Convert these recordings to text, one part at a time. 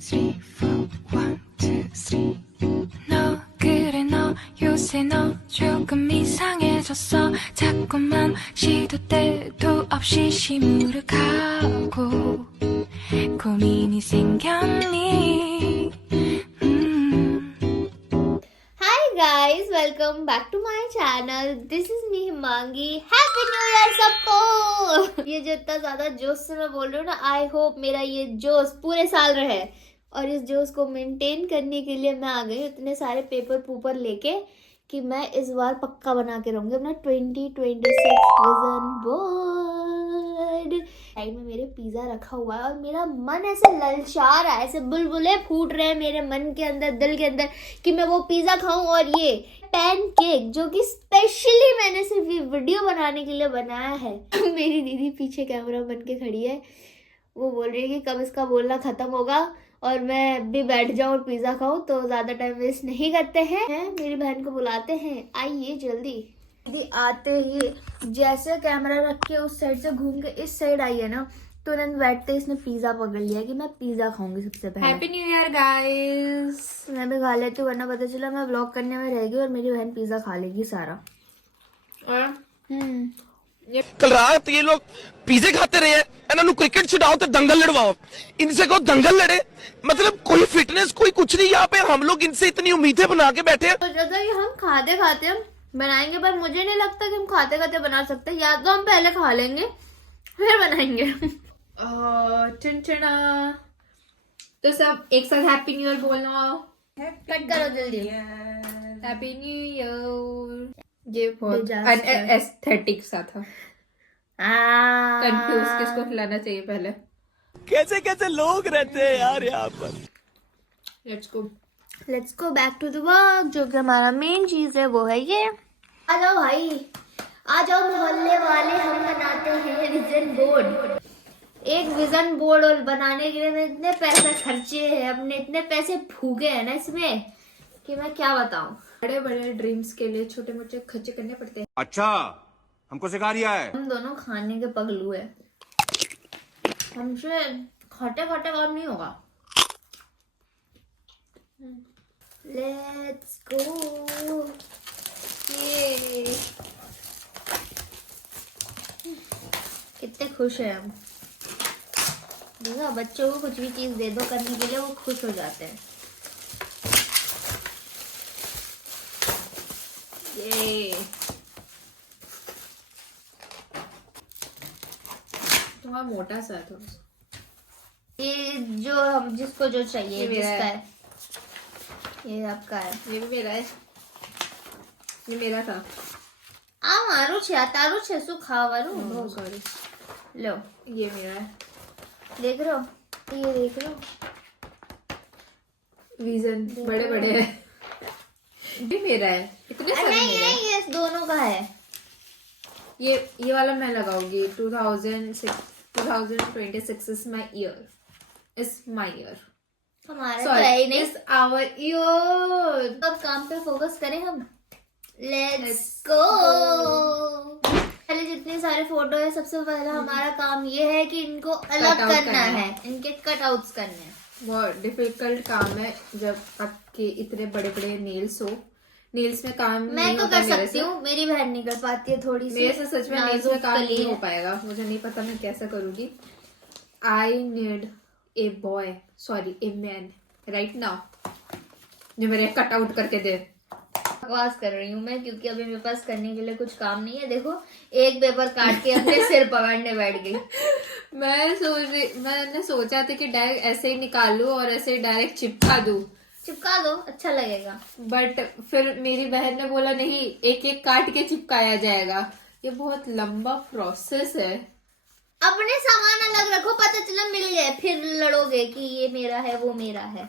three, four, 1, 2, 3. 너 그래 너 요새 너 조금 이상해졌어. 자꾸만 시도 때도 없이 시무룩하고 고민이 생겼니? Hi guys, welcome back to my channel. This is me Himangi. Happy New Year सबको. ये जो इतना ज्यादा जोश से मैं बोल रही हूँ ना, आई होप मेरा ये जोश पूरे साल रहे. और इस जोश को मेंटेन करने के लिए मैं आ गई इतने सारे पेपर पूपर लेके कि मैं इस बार पक्का बना के रहूंगी अपना 2026 विजन बोर्ड. साइड में मेरे पिज्जा रखा हुआ है और मेरा मन ऐसे ललचा रहा है, ऐसे बुलबुले फूट रहे हैं मेरे मन के अंदर, दिल के अंदर कि मैं वो पिज्जा खाऊं. और ये पैनकेक जो कि स्पेशली मैंने सिर्फ ये वीडियो बनाने के लिए बनाया है. मेरी दीदी पीछे कैमरा बन के खड़ी है, वो बोल रही है कि कब इसका बोलना खत्म होगा और मैं भी बैठ जाऊं और पिज्जा खाऊं. तो ज्यादा टाइम वेस्ट नहीं करते हैं, मेरी बहन को बुलाते हैं. आइए जल्दी. दीदी आते ही जैसे कैमरा रख के उस साइड से घूम के इस साइड आई है ना, तो उन्होंने बैठते इसने पिज्जा पकड़ लिया कि मैं पिज्जा खाऊंगी सबसे पहले. Happy new year guys. मैं भी खा लेती हूँ वरना पता चला मैं व्लॉग करने में रहेगी और मेरी बहन पिज्जा खा लेगी सारा. और कल रात ये लोग पिज्जे खाते रहे हैं. इन्होंने क्रिकेट छुड़ाओ तो दंगल लड़वाओ. इनसे कहो दंगल लड़े, मतलब कोई फिटनेस कोई कुछ नहीं. यहाँ पे हम लोग इनसे इतनी उम्मीदें बना के बैठे हैं. तो जैसा कि हम खाते खाते हम बनाएंगे, पर मुझे नहीं लगता कि हम खाते खाते बना सकते. या तो हम पहले खा लेंगे फिर बनाएंगे. चिनचिना. तो सब एक साथ हैप्पी न्यू ईयर बोलना. कट करो जल्दी. Happy new year. ये बहुत Disaster. एस्थेटिक सा था. कंफ्यूज किसको खिलाना चाहिए पहले. कैसे कैसे लोग रहते हैं यार यहाँ पर. Let's go back to the work. जो कि हमारा मेन चीज है वो है ये. आ जाओ भाई, आ जाओ मोहल्ले वाले, हम बनाते हैं विजन बोर्ड. एक विजन बोर्ड और बनाने के लिए मैंने इतने पैसे खर्चे हैं, अपने इतने पैसे फूके हैं ना इसमें कि मैं क्या बताऊं. बड़े बड़े ड्रीम्स के लिए छोटे मोटे खर्चे करने पड़ते हैं. अच्छा, हमको सिखा रिया है. हम दोनों खाने के पगलू है, हमसे खटे खटे काम नहीं होगा. Let's go. ये कितने खुश हैं हम. देखो बच्चों को कुछ भी चीज दे दो करने के लिए वो खुश हो जाते हैं. ये थोड़ा मोटा सा था. ये जो हम जिसको जो चाहिए ये मेरा जिसका है. है ये आपका है. ये भी मेरा है. ये मेरा था. आ मारो छे तारो छे सु खावारू. सॉरी. लो ये मेरा है. देख रहे हो, ये देख रहे हो. विजन बड़े बड़े है. ये मेरा है. इतने सारे नहीं मेरे हैं. नहीं ये दोनों का है. ये वाला मैं लगाऊंगी. 2026 is my year. Is my year. हमारा तो है ही नहीं. Is our year. अब काम पे फोकस करें हम. Let's go. पहले जितने सारे फोटो है सबसे पहला हमारा काम ये है कि इनको अलग Cut out करना करना है, इनके कटआउट्स करने हैं. बहुत डिफिकल्ट काम है जब आपके इतने बड़े बड़े नेल्स हो. नेल्स में काम मैं नहीं तो होता कर मेरे सकती से. हूँ, मेरी बहन नहीं कर पाती है थोड़ी सी. मेरे से सच में नेल्स में नाजुक काम कली नहीं है. हो पाएगा. मुझे नहीं पता मैं कैसा करूंगी. I need a boy, sorry a man right now जो मेरे कट आउट करके दे. बकवास कर रही हूँ मैं, क्योंकि अभी मेरे पास करने के लिए कुछ काम नहीं है. देखो एक पेपर काट के अपने सिर पकड़ने बैठ गई. मैंने सोचा था कि डायरेक्ट ऐसे ही निकालूं और ऐसे डायरेक्ट चिपका दूं. चिपका दो, अच्छा लगेगा. बट फिर मेरी बहन ने बोला नहीं, एक एक काट के चिपकाया जाएगा. ये बहुत लंबा प्रोसेस है. अपने सामान अलग रखो, पता चला मिल गए फिर लड़ोगे कि ये मेरा है वो मेरा है.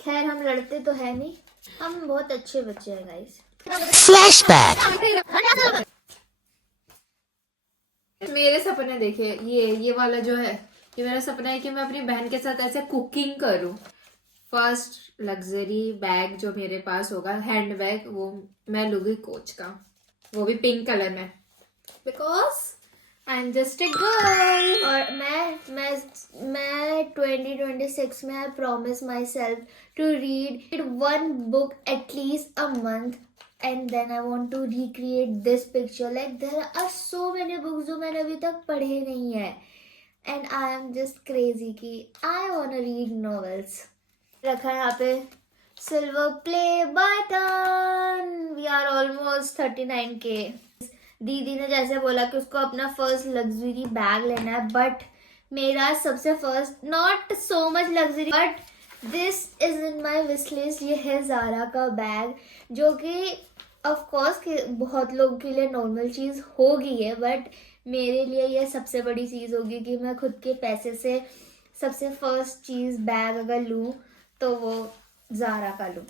खैर हम लड़ते तो है नहीं, हम बहुत अच्छे बच्चे हैं गाइस. Flashback. मेरे सपने देखे. ये वाला जो है ये मेरा सपना है कि मैं अपनी बहन के साथ ऐसे कुकिंग करूं. फर्स्ट लग्जरी बैग जो मेरे पास होगा, हैंड बैग, वो मैं लूंगी कोच का. वो भी पिंक कलर में, because I am just a girl. और मैं 2026 में I promise myself to read 1 book at least a month and then I want to recreate this picture. Like there are so many books जो मैंने अभी तक पढ़े नहीं है and I am just crazy कि आई वॉन्ट रीड नॉवेल्स। रखा है यहाँ पे silver play button. We are almost 39K। दीदी ने जैसे बोला कि उसको अपना फर्स्ट लग्जरी बैग लेना है, बट मेरा सबसे first not so much luxury but this is in my wish list. ये है ज़ारा का बैग जो कि ऑफ कोर्स बहुत लोगों के लिए नॉर्मल चीज़ होगी है, बट मेरे लिए ये सबसे बड़ी चीज़ होगी कि मैं खुद के पैसे से सबसे फर्स्ट चीज़ बैग अगर लूँ तो वो ज़ारा का लूँ।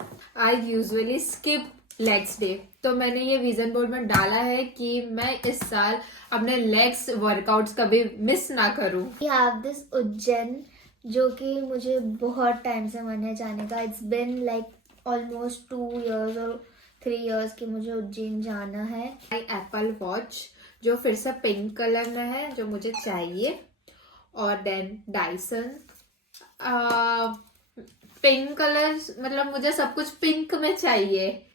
I usually skip legs day, तो मैंने ये विजन बोर्ड में डाला है कि मैं इस साल अपने लेग्स वर्कआउट्स कभी मिस ना करूं। We have this उज्जैन जो कि मुझे बहुत टाइम से मन है जाने का। It's been like almost 2 years और 3 years कि मुझे उज्जैन जाना है। एप्पल वॉच जो फिर से पिंक कलर में है जो मुझे चाहिए, और देन डायसन पिंक कलर, मतलब मुझे सब कुछ पिंक में चाहिए।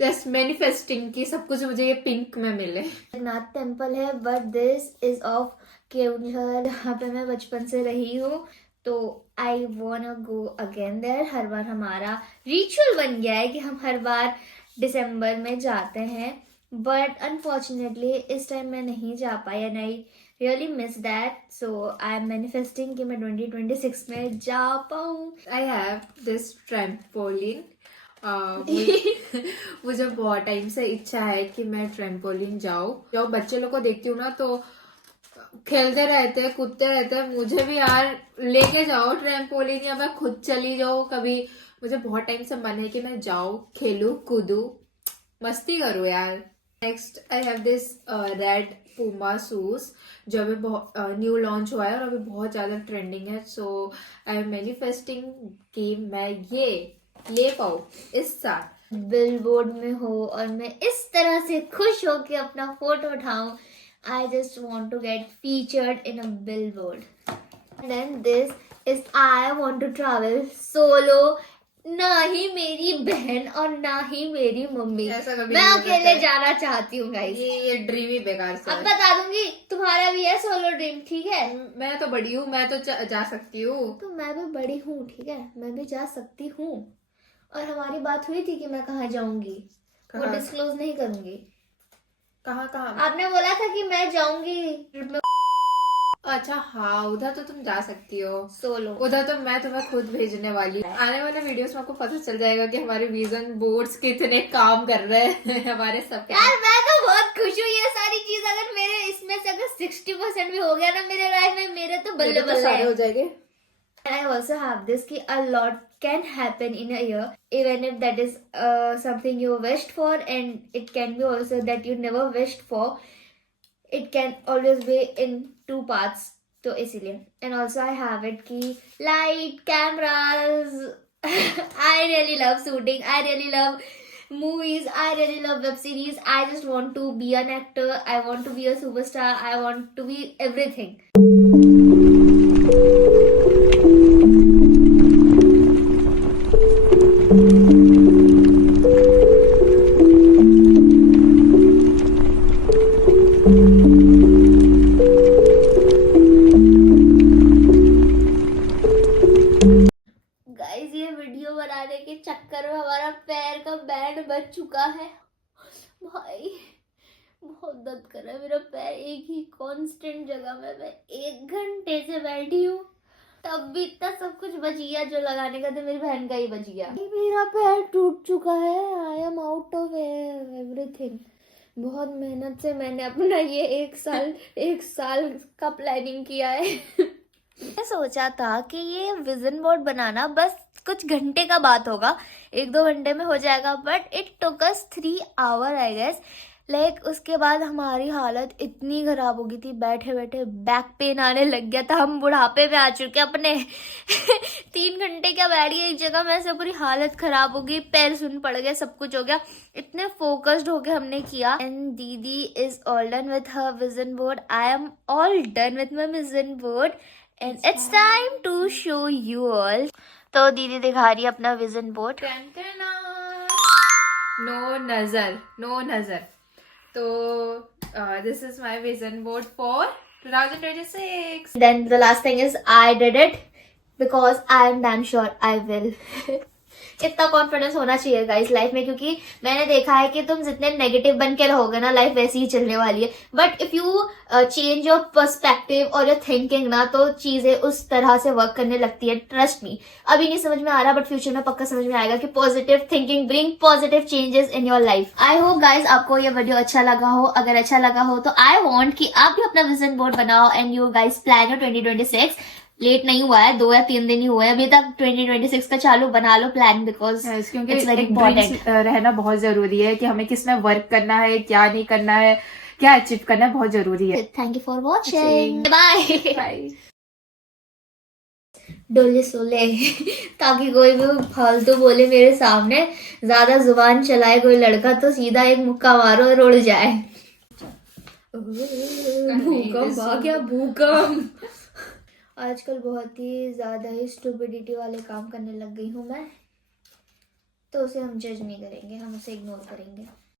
जस्ट मैनिफेस्टिंग कि सब कुछ मुझे ये पिंक में मिले। जगन्नाथ टेम्पल है but this is of Keonjhar, जहाँ पे मैं बचपन से रही हूँ, तो I want go again there. हर बार हमारा रिचुअल बन गया है कि हम हर बार दिसंबर में जाते हैं, बट अनफॉर्चुनेटली इस टाइम मैं नहीं जा पाई and I really miss that. So I am manifesting कि मैं 2026 में जा पाऊँ। I have this trampoline. मुझे बहुत टाइम से इच्छा है कि मैं ट्रैम्पोलिन जाऊँ। जब बच्चे लोग को देखती हूँ ना तो खेलते रहते हैं, कूदते रहते हैं, मुझे भी यार लेके जाओ ट्रैम्पोलिन, या मैं खुद चली जाऊँ कभी। मुझे बहुत टाइम से मन है कि मैं जाऊँ, खेलूँ, कूदूँ, मस्ती करूँ यार। Next I have this red Puma shoes जो अभी बहुत न्यू लॉन्च हुआ है और अभी बहुत ज्यादा ट्रेंडिंग है। सो आई एम मैनिफेस्टिंग कि मैं ये ले पाऊँ इस साल। बिलबोर्ड में हो और मैं इस तरह से खुश हो कि अपना फोटो उठाऊं। I just want to get featured in a billboard. Then this is I want to travel solo. ना ही मेरी बहन और ना ही मेरी मम्मी, ऐसा कभी मैं नहीं अकेले होता है। जाना चाहती हूँ गाइस। ये ड्रीम ही बेकार सा अब है। बता दूंगी तुम्हारा भी है सोलो ड्रीम, ठीक है? मैं तो बड़ी हूँ, मैं तो जा सकती हूँ। तो मैं भी बड़ी हूँ, ठीक है, मैं भी जा सकती हूँ। और हमारी बात हुई थी कि मैं कहाँ जाऊंगी, वो कहाँ? डिस्क्लोज नहीं करूंगी। कहाँ कहाँ? आपने बोला था कि मैं जाऊंगी अच्छा हाँ, उधर तो तुम जा सकती हो, सोलो। उधर तो मैं तुम्हें खुद भेजने वाली हूँ। आने वाले वीडियोस में आपको पता चल जाएगा कि हमारे विजन बोर्ड्स कितने काम कर रहे हैं हमारे सब। यार मैं तो बहुत खुश हूँ। ये सारी चीज अगर मेरे इसमें से अगर 60% भी हो गया ना मेरे लाइफ में, मेरे तो बल्ले बल्ले सारे हो जाएंगे। And I also have this कि a lot can happen in a year, even if that is something you wished for, and it can be also that you never wished for. It can always be in 2 parts. तो इसीलिए and also I have it कि light cameras. I really love shooting. I really love movies. I really love web series. I just want to be an actor. I want to be a superstar. I want to be everything. Guys ये video बनाने के चक्कर में हमारा पैर का band बच चुका है। भाई बहुत दर्द कर रहा है मेरा पैर, एक ही कांस्टेंट जगह में मैं 1 घंटे से बैठी हूँ, तब भी इतना सब कुछ बच गया जो लगाने का था मेरी बहन का ही बच गया। मेरा पैर टूट चुका है। I am out of everything. बहुत मेहनत से मैंने अपना ये 1 साल का प्लानिंग किया है। मैं सोचा था कि ये विजन बोर्ड बनाना बस कुछ घंटे का बात होगा, 1-2 घंटे में हो जाएगा, but it took us 3 hours I guess. Like उसके बाद हमारी हालत इतनी खराब हो गई थी, बैठे बैठे बैक पेन आने लग गया था, हम बुढ़ापे में आ चुके अपने 3 घंटे क्या बैठ गए एक जगह में, से पूरी हालत खराब हो गई, पैर सुन पड़ गए, सब कुछ हो गया, इतने फोकस्ड होके हमने किया। एंड दीदी is all done with her vision board, I am all done with my vision board and it's time to show you all. तो दीदी दिखा रही है अपना विजन बोर्ड। नो नजर। तो this is my vision board for 2026. Then the last thing is I did it because I am damn sure I will. इतना confidence होना चाहिए गाइस लाइफ में, क्योंकि मैंने देखा है कि तुम जितने नेगेटिव बन के रहोगे ना, लाइफ वैसी ही चलने वाली है। But if you change your perspective और योर थिंकिंग ना, तो चीजें उस तरह से वर्क करने लगती है। ट्रस्ट मी, अभी नहीं समझ में आ रहा बट फ्यूचर में पक्का समझ में आएगा कि positive thinking bring positive changes in your life. I hope guys आपको ये वीडियो अच्छा लगा हो। अगर अच्छा लगा हो तो आई वॉन्ट कि आप भी अपना विजन बोर्ड बनाओ and you guys plan your 2026। Late नहीं हुआ है, 2 या 3 दिन ही हुए अभी तक। 2026 का चालू बना लो प्लान, बिकॉज क्योंकि इट्स वेरी एक इंपॉर्टेंट रहना बहुत जरूरी है कि हमें किस में वर्क करना है, क्या नहीं करना है, क्या अचीव करना है, बहुत जरूरी है। Thank you for watching, bye. डोले सोले ताकि कोई भी फालतू बोले मेरे सामने, ज्यादा जुबान चलाए कोई लड़का तो सीधा एक मुक्का मारो और उड़ जाए। भूकंप आ गया, भूकंप। आजकल बहुत ही ज्यादा ही स्टूपिडिटी वाले काम करने लग गई हूँ मैं, तो उसे हम जज नहीं करेंगे, हम उसे इग्नोर करेंगे।